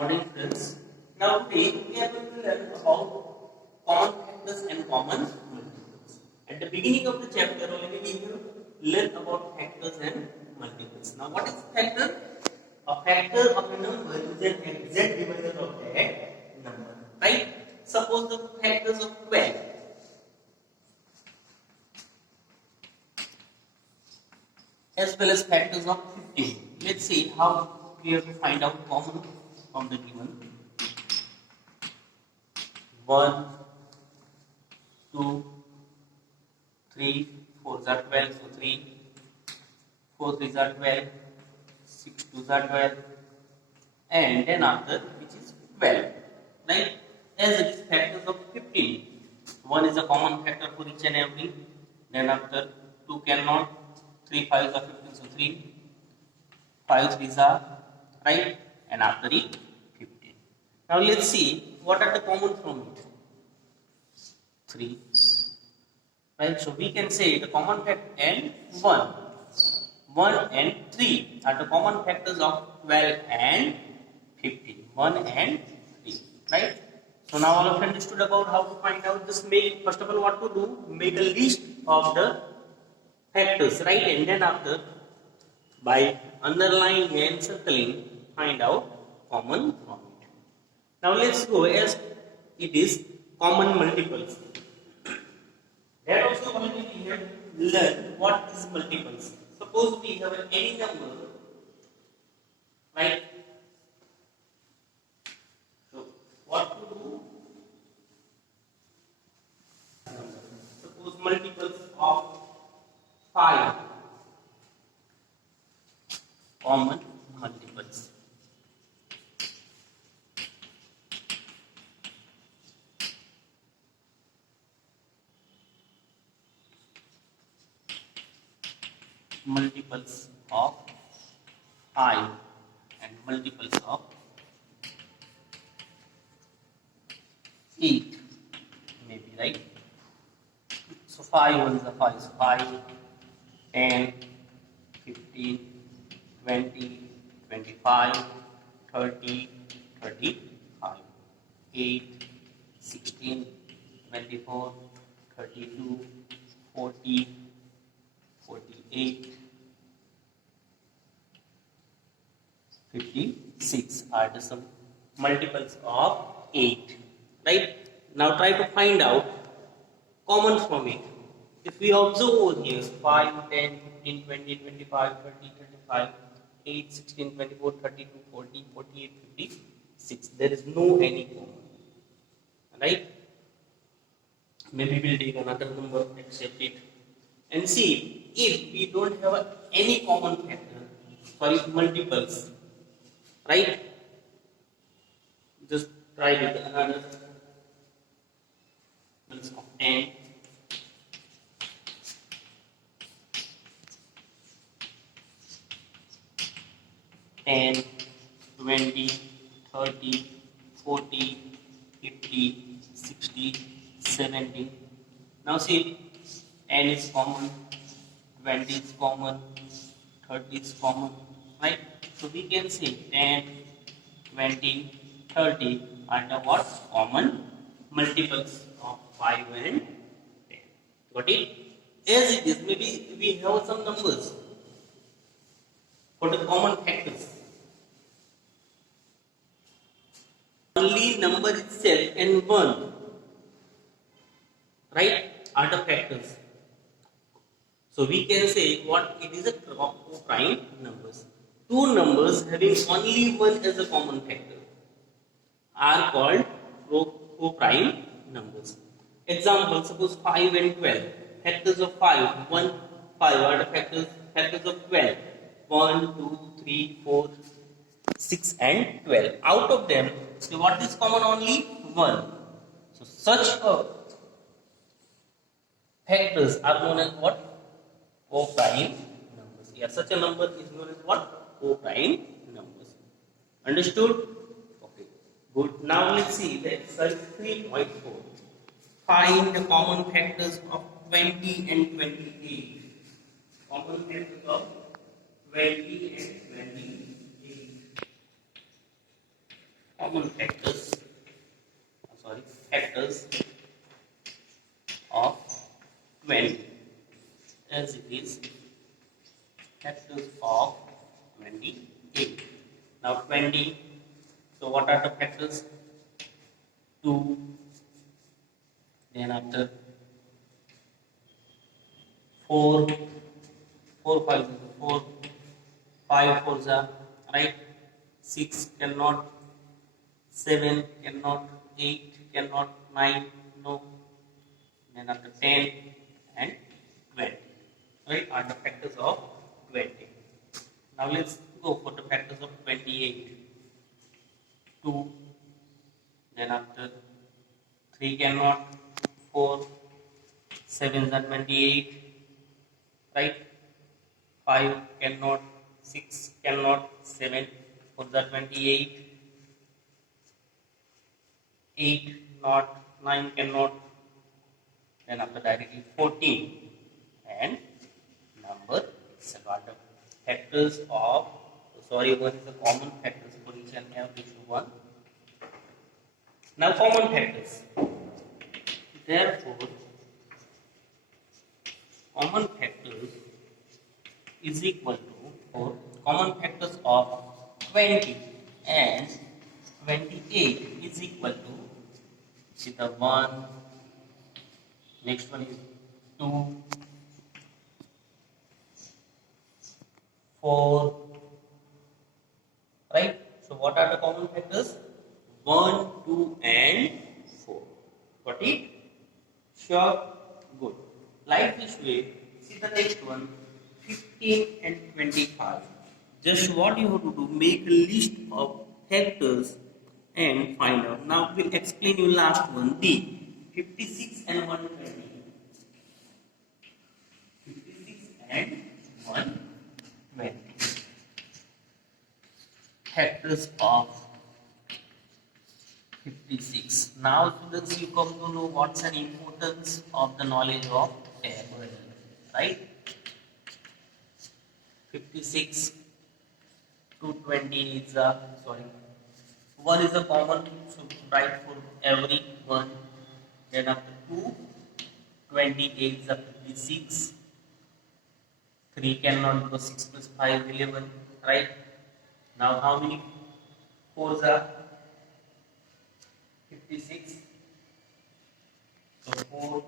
Morning friends. Now today we are going to learn about common factors and common multiples. At the beginning of the chapter already we have learned about factors and multiples. Now what is factor? A factor of a number is an exact divisor of that number. Right? Suppose the factors of 12 as well as factors of 15. Let's see how we have to find out common from the given 1, 2, 3, 4 are 12, so 3, 4 3 are 12, 6 2 are 12, and then after which is 12, right? As it is factors of 15. 1 is a common factor for each and every, then after 2 cannot, 3 5s are 15, so 3, 5 3s are, right? And after it 15. Now let's see what are the common from it. 3, right? So we can say the common factor and 1 and 3 are the common factors of 12 and 15. 1 and 3, right? So now all of you understood about how to find out this. Make first of all what to do, make a list of the factors, right? And then after by underlining and circling find out common from it. Now let's go as it is common multiples. That also already we have learned what is multiples. Suppose we have any number, right? So what to do? Suppose multiples of 5, common multiples. Multiples of 5 and multiples of 8 maybe, right? So 5 ones are 5, so 5, 10, 15, 20, 25, 30, 35, 8, 16, 24, 32, 40, 48, 56 are the some multiples of 8, right? Now try to find out common from it. If we observe over here 5, 10, 15, 20, 25, 30, 35, 8, 16, 24, 32, 40, 48, 56, there is no any common, right? Maybe we'll take another number, accept it, and see if we don't have any common factor, sorry, multiples, right? Just try with another multiples of 10, 10, 20, 30, 40, 50, 60, 70. Now see, 10 is common, 20 is common, 30 is common, right? So we can say 10, 20, 30 are the what? Common multiples of 5 and 10. Got it? As it is, maybe we have some numbers for the common factors. Only number itself and 1, right, are the factors. So we can say what it is a co-prime numbers. Two numbers having only 1 as a common factor are called co-prime numbers. Example, suppose 5 and 12. Factors of 5, 1, 5 are the factors of 12. 1, 2, 3, 4, 6 and 12. Out of them, so what is common? Only 1. So such factors are known as what? Co-prime numbers. Yeah, such a number is known as what? Co-prime numbers. Understood? Okay, good. Now let's see the exercise 3.4. Find the common factors of 20 and 28. Common factors of 20 and 28. common factors, factors of 20, as it is factors of 28. Now 20, so what are the factors? 2, then after 4, 4 5 4, 5 4 are right, 6 cannot, 7 cannot, 8 cannot, 9 no, then after 10 and 20, right, are the factors of 20. Now let's go for the factors of 28. 2, then after 3 cannot, 4, 7 are 28, right, 5 cannot, 6 cannot, 7 4 are 28, 8 not, 9 cannot, then after directly 14 and number 7 are the factors of, sorry, what is the common factors for each and every one. Now common factors. Therefore, common factors is equal to, or common factors of 20 and 28 is equal to, see the 1, next one is 2, 4, right? So what are the common factors? 1, 2 and 4. Got it? Sure? Good. Like this way, see the next one, 15 and 25. Just what you have to do, make a list of factors and find out. Now we'll explain you last one, the 56 and 120. 56 and 120. Factors of 56. Now students, you come to know what's the importance of the knowledge of table, right? 56 to 20 is a, sorry, 1 is a common, so write for every one. Then after 2, 28 is a 56. 3 cannot, because 6 plus 5 is 11, right? Now how many 4s are? 56. So 4,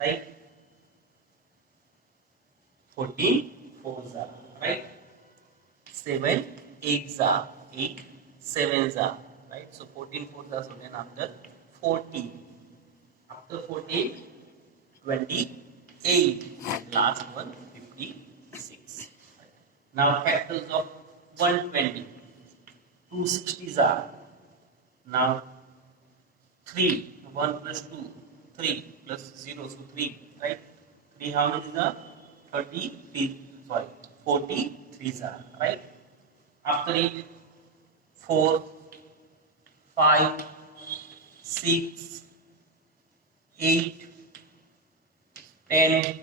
right? 14 4s are, right? 7 8s are, 8 7s are, right? So 14 4s are, so then after 14. After 14, 28. And last one, 56. Right. Now factors of 120. 260s are. Now 3, 1 plus 2, 3 plus 0, so 3, right? 3 how many are? 33, sorry, 43s are, right? After it, 4, 5, 6, 8, 10,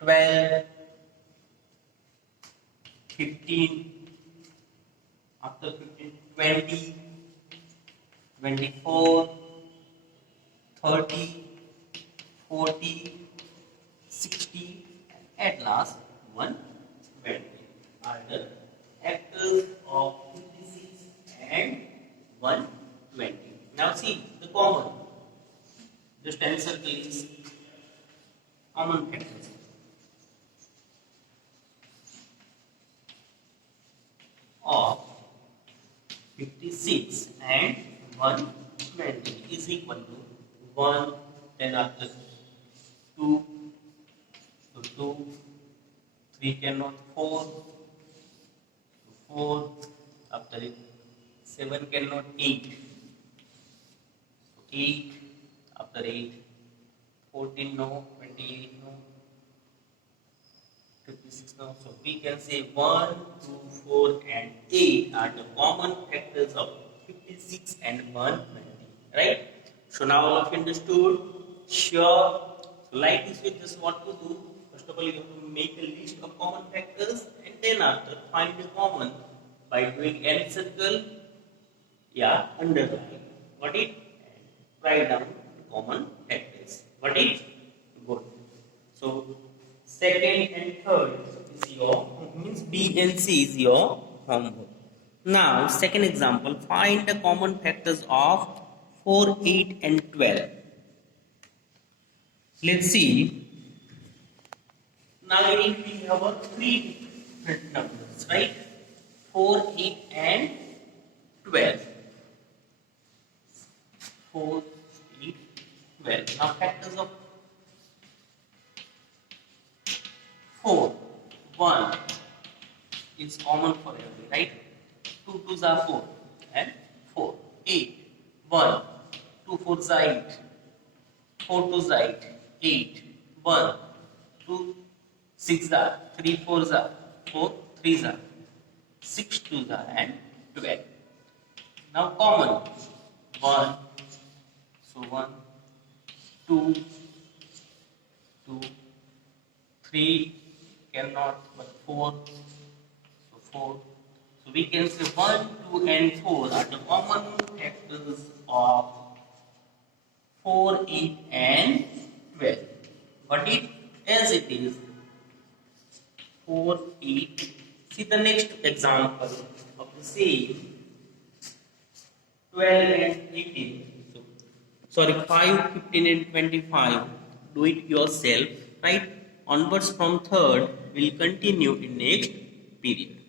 12, 15, after 15, 20, 24, 30, 40, 60, and at last 120 are the factors of 56 and 120. Now see the common. Just answer please. Common factors of 56 and 120 is equal to 1, then after 2, so 2, 3 cannot, 4, so 4, after it 7 cannot, 8, so 8, after 8, 14 no, 28 no, 56 no. So we can say 1, 2, 4 and 8 are the common factors of 56 and 120, right? So now all of you understood? Sure. So like this way, just what to do? First of all, you have to make a list of common factors and then after find the common by by doing encircle, yeah, underline. Got it? And write down the common factors. Got it? Good. So second and third is your means B and C is your homework. Now second example, find the common factors of 4, 8 and 12. Let's see. Now we have a three different numbers, right? 4, 8 and 12. 4, 8, 12. Now factors of 4. 1 is common for every, right? 2 2s are 4 and 4. 8. 1. 2 4s are 8. 4 2s are 8. 8. 1. 2 6 are. 3 4s are. 4 3s are. 6 2s are and 12. Now common. 1. So 1. 2. 2. 3. Cannot, but 4. So 4. So we can say 1, 2 and 4 are the common factors of 4, 8 and 12. But it as it is 4, 8. See the next example of the same 12 and 18. So, sorry, 5, 15 and 25. Do it yourself, right? Onwards from third will continue in next period.